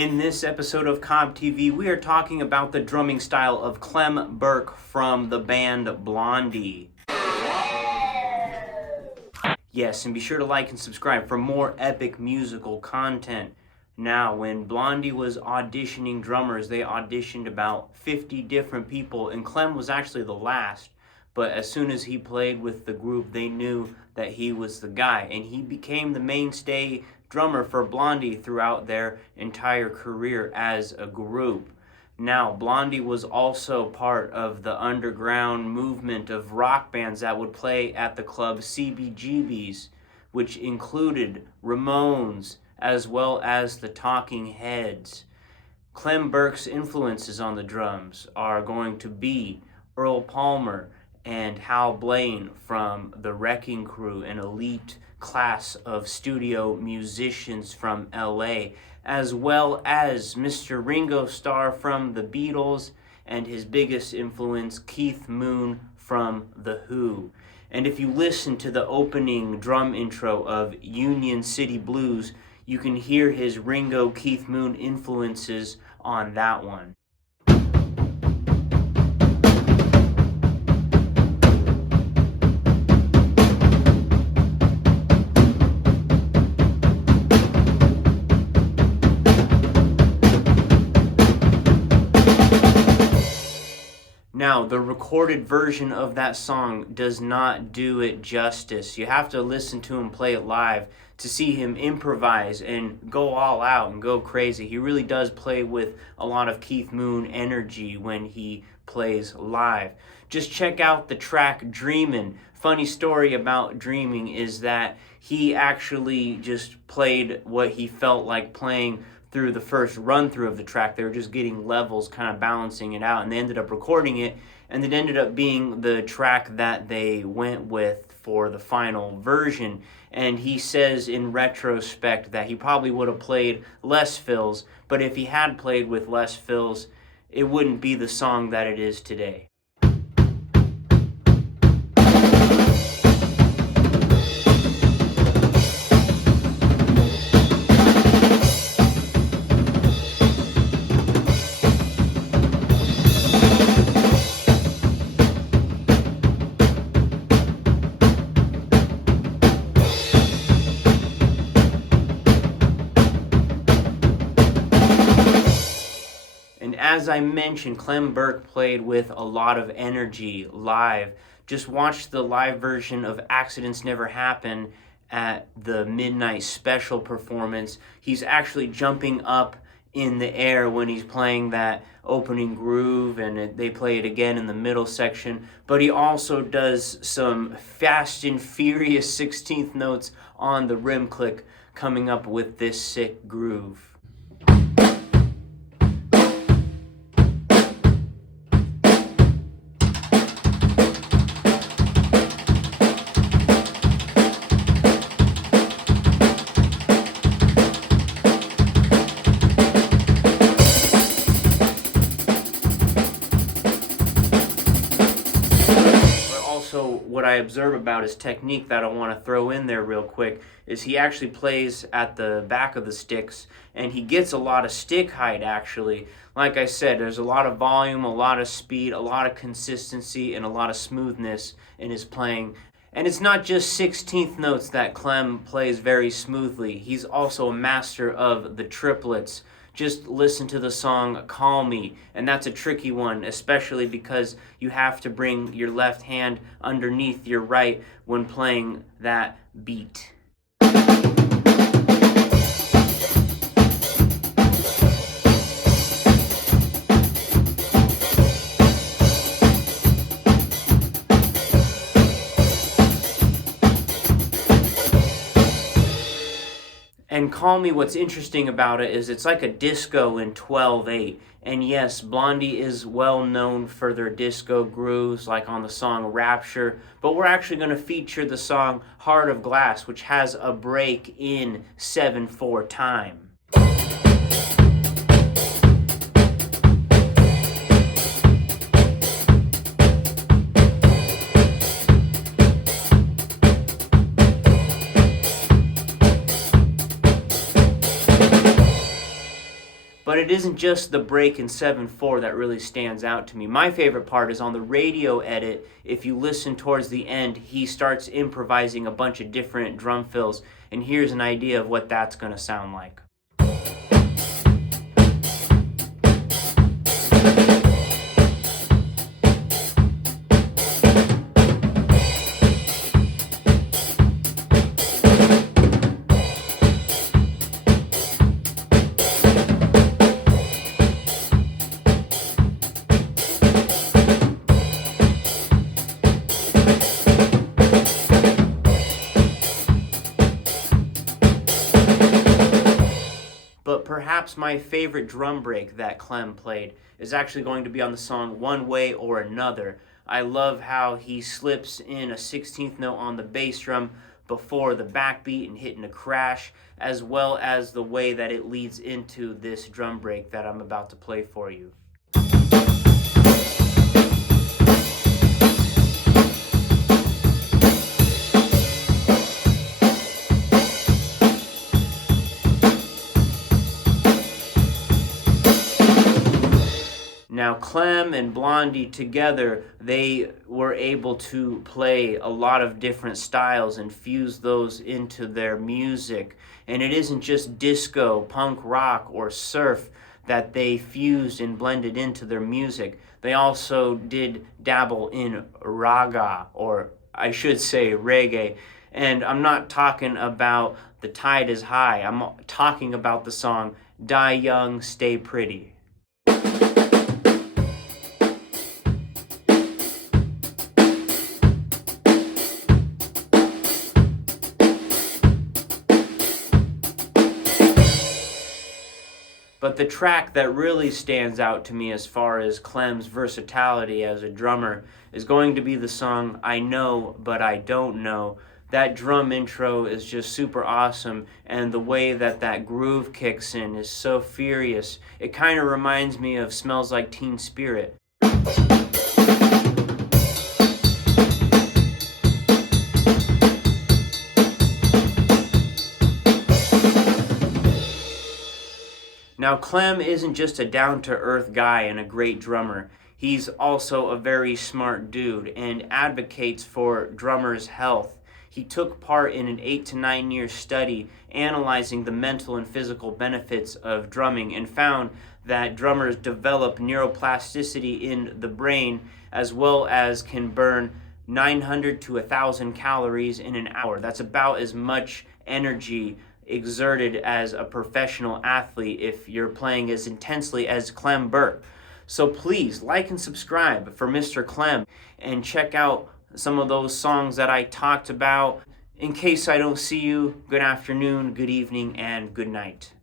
In this episode of CobbTV, we are talking about the drumming style of Clem Burke from the band Blondie. Yes, and be sure to like and subscribe for more epic musical content. Now, when Blondie was auditioning drummers, they auditioned about 50 different people, and Clem was actually the last. But as soon as he played with the group, they knew that he was the guy, and he became the mainstay drummer for Blondie throughout their entire career as a group. Now, Blondie was also part of the underground movement of rock bands that would play at the club CBGBs, which included Ramones as well as the Talking Heads. Clem Burke's influences on the drums are going to be Earl and Blaine from the Wrecking Crew, an elite class of studio musicians from LA, as well as Mr. Ringo Starr from the Beatles and his biggest influence, Keith Moon from The Who. And if you listen to the opening drum intro of Union City Blues, you can hear his Ringo Keith Moon influences on that one. Now, the recorded version of that song does not do it justice. You have to listen to him play it live to see him improvise and go all out and go crazy. He really does play with a lot of Keith Moon energy when he plays live. Just check out the track Dreamin'. Funny story about Dreaming is that he actually just played what he felt like playing through the first run-through of the track. They were just getting levels, kind of balancing it out, and they ended up recording it, and it ended up being the track that they went with for the final version. And he says in retrospect that he probably would have played less fills, but if he had played with less fills, it wouldn't be the song that it is today. As I mentioned, Clem Burke played with a lot of energy live. Just watch the live version of Accidents Never Happen at the Midnight Special performance. He's actually jumping up in the air when he's playing that opening groove, and they play it again in the middle section. But he also does some fast and furious 16th notes on the rim click, coming up with this sick groove. So what I observe about his technique that I want to throw in there real quick is he actually plays at the back of the sticks, and he gets a lot of stick height actually. Like I said, there's a lot of volume, a lot of speed, a lot of consistency, and a lot of smoothness in his playing. And it's not just 16th notes that Clem plays very smoothly. He's also a master of the triplets. Just listen to the song Call Me, and that's a tricky one, especially because you have to bring your left hand underneath your right when playing that beat. And Call Me, what's interesting about it is it's like a disco in 12/8. And yes, Blondie is well known for their disco grooves, like on the song Rapture, but we're actually going to feature the song Heart of Glass, which has a break in 7/4 time. But it isn't just the break in 7/4 that really stands out to me. My favorite part is on the radio edit. If you listen towards the end, he starts improvising a bunch of different drum fills, and here's an idea of what that's going to sound like. But perhaps my favorite drum break that Clem played is actually going to be on the song One Way or Another. I love how he slips in a 16th note on the bass drum before the backbeat and hitting a crash, as well as the way that it leads into this drum break that I'm about to play for you. Now, Clem and Blondie together, they were able to play a lot of different styles and fuse those into their music. And it isn't just disco, punk rock, or surf that they fused and blended into their music. They also did dabble in raga, or I should say reggae. And I'm not talking about The Tide is High. I'm talking about the song Die Young, Stay Pretty. But the track that really stands out to me as far as Clem's versatility as a drummer is going to be the song I Know But I Don't Know. That drum intro is just super awesome, and the way that that groove kicks in is so furious. It kind of reminds me of Smells Like Teen Spirit. Now, Clem isn't just a down-to-earth guy and a great drummer. He's also a very smart dude and advocates for drummers' health. He took part in an 8 to 9 year study analyzing the mental and physical benefits of drumming and found that drummers develop neuroplasticity in the brain as well as can burn 900 to 1,000 calories in an hour. That's about as much energy exerted as a professional athlete if you're playing as intensely as Clem Burke. So please like and subscribe for Mr. Clem and check out some of those songs that I talked about. In case I don't see you, good afternoon, good evening, and good night.